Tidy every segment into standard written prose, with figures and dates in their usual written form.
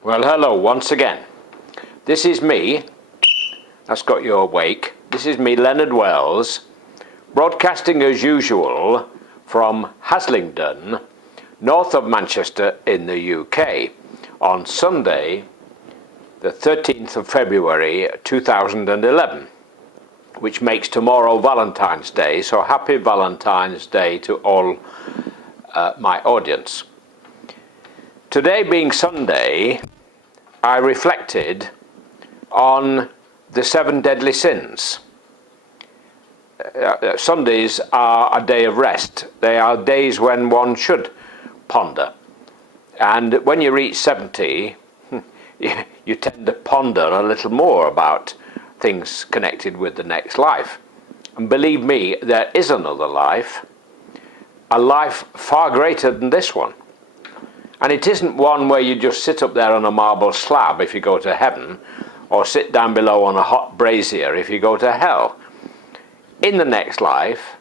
Well, hello once again. This is me. That's got you awake. This is me, Leonard Wells, broadcasting as usual from Haslingden, north of Manchester in the UK, on Sunday, the 13th of February 2011, which makes tomorrow Valentine's Day. So happy Valentine's Day to all my audience. Today being Sunday, I reflected on the 7 deadly sins. Sundays are a day of rest. They are days when one should ponder. And when you reach 70, you tend to ponder a little more about things connected with the next life. And believe me, there is another life, a life far greater than this one. And it isn't one where you just sit up there on a marble slab if you go to heaven, or sit down below on a hot brazier if you go to hell. In the next life,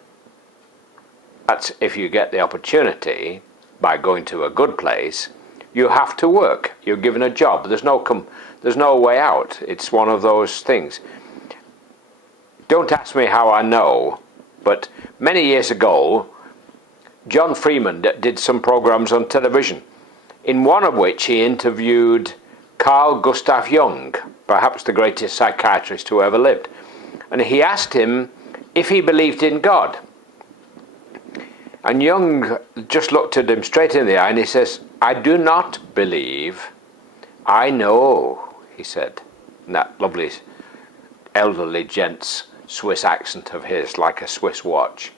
that's if you get the opportunity, by going to a good place, you have to work. You're given a job. There's no way out. It's one of those things. Don't ask me how I know, but many years ago, John Freeman did some programs on television, in one of which he interviewed Carl Gustav Jung, perhaps the greatest psychiatrist who ever lived. And he asked him if he believed in God. And Jung just looked at him straight in the eye and he says, "I do not believe, I know," he said, in that lovely elderly gent's Swiss accent of his, like a Swiss watch.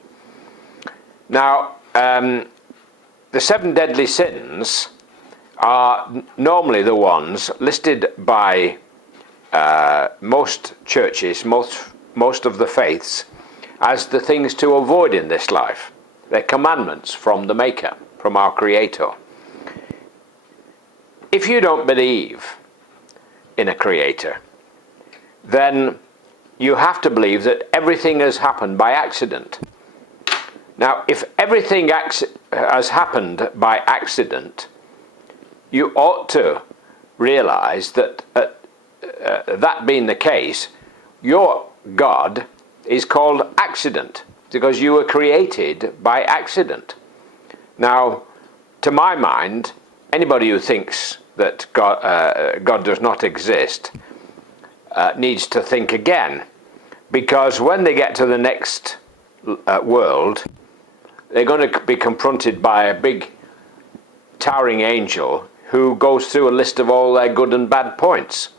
Now, the 7 deadly sins are normally the ones listed by most churches, most of the faiths, as the things to avoid in this life. They're commandments from the Maker, from our Creator. If you don't believe in a Creator, then you have to believe that everything has happened by accident. Now, if everything has happened by accident, you ought to realize that that being the case, your God is called accident, because you were created by accident. Now, to my mind, anybody who thinks that God does not exist needs to think again, because when they get to the next world, they're going to be confronted by a big towering angel who goes through a list of all their good and bad points.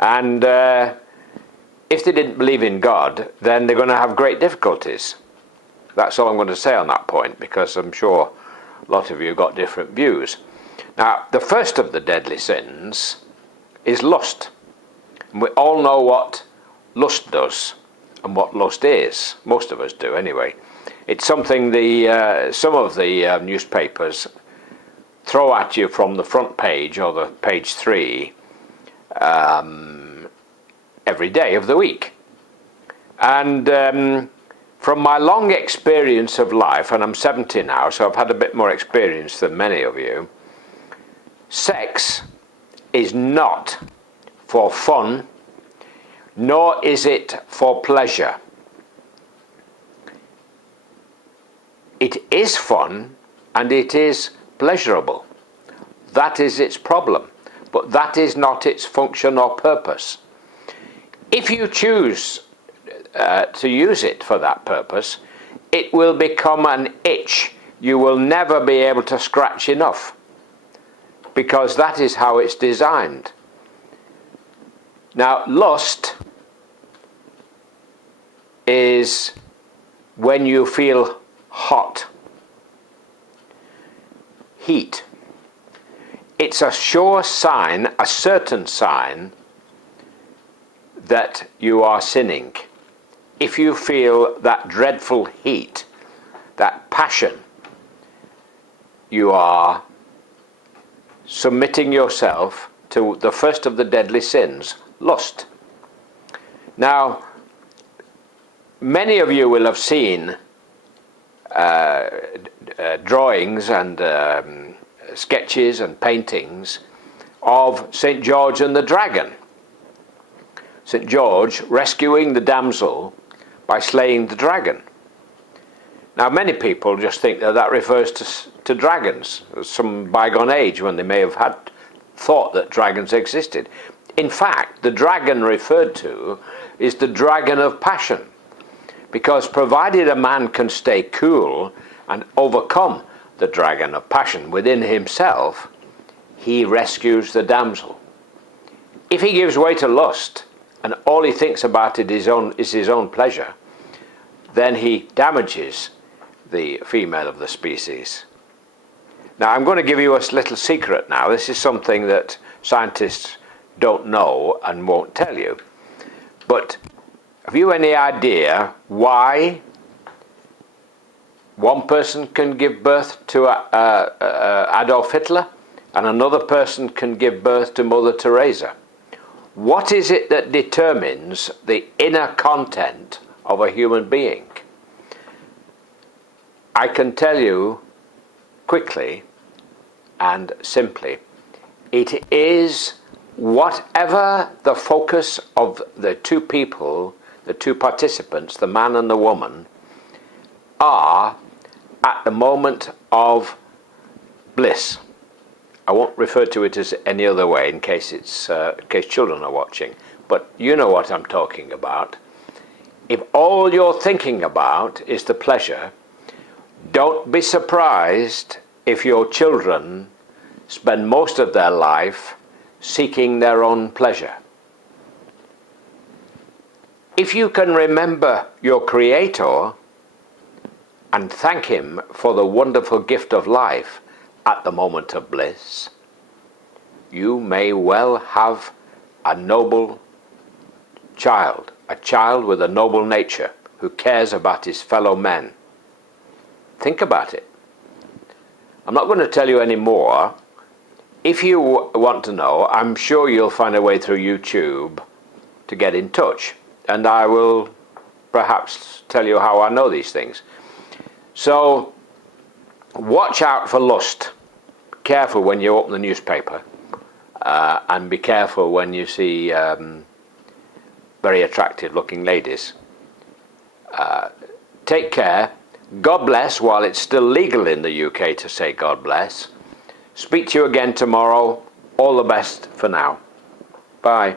And if they didn't believe in God, then they're going to have great difficulties. That's all I'm going to say on that point, because I'm sure a lot of you got different views. Now, the first of the deadly sins is lust. And we all know what lust does and what lust is. Most of us do, anyway. It's something some of the newspapers throw at you from the front page or the page 3 every day of the week. And from my long experience of life, and I'm 70 now, so I've had a bit more experience than many of you, sex is not for fun, nor is it for pleasure. It is fun and it is pleasurable. That is its problem, but that is not its function or purpose. If you choose to use it for that purpose, it will become an itch you will never be able to scratch enough, because that is how it's designed. Now, lust is when you feel hot. Heat. It's a sure sign, a certain sign, that you are sinning. If you feel that dreadful heat, that passion, you are submitting yourself to the first of the deadly sins, lust. Now, many of you will have seen drawings and sketches and paintings of St. George and the dragon. St. George rescuing the damsel by slaying the dragon. Now, many people just think that that refers to dragons, some bygone age when they may have had thought that dragons existed. In fact, the dragon referred to is the dragon of passion, because provided a man can stay cool and overcome the dragon of passion within himself, he rescues the damsel. If he gives way to lust and all he thinks about it is his own pleasure, then he damages the female of the species. Now, I'm going to give you a little secret now. This is something that scientists don't know and won't tell you. But have you any idea why one person can give birth to Adolf Hitler and another person can give birth to Mother Teresa? What is it that determines the inner content of a human being? I can tell you quickly and simply, it is whatever the focus of the two people, the two participants, the man and the woman, are at the moment of bliss. I won't refer to it as any other way in case children are watching, but you know what I'm talking about. If all you're thinking about is the pleasure, don't be surprised if your children spend most of their life seeking their own pleasure. If you can remember your Creator and thank Him for the wonderful gift of life at the moment of bliss, you may well have a noble child, a child with a noble nature who cares about his fellow men. Think about it. I'm not going to tell you any more. If you want to know, I'm sure you'll find a way through YouTube to get in touch, and I will perhaps tell you how I know these things. So, watch out for lust. Careful when you open the newspaper, and be careful when you see very attractive looking ladies. Take care. God bless while it's still legal in the UK to say God bless. Speak to you again tomorrow. All the best for now. Bye.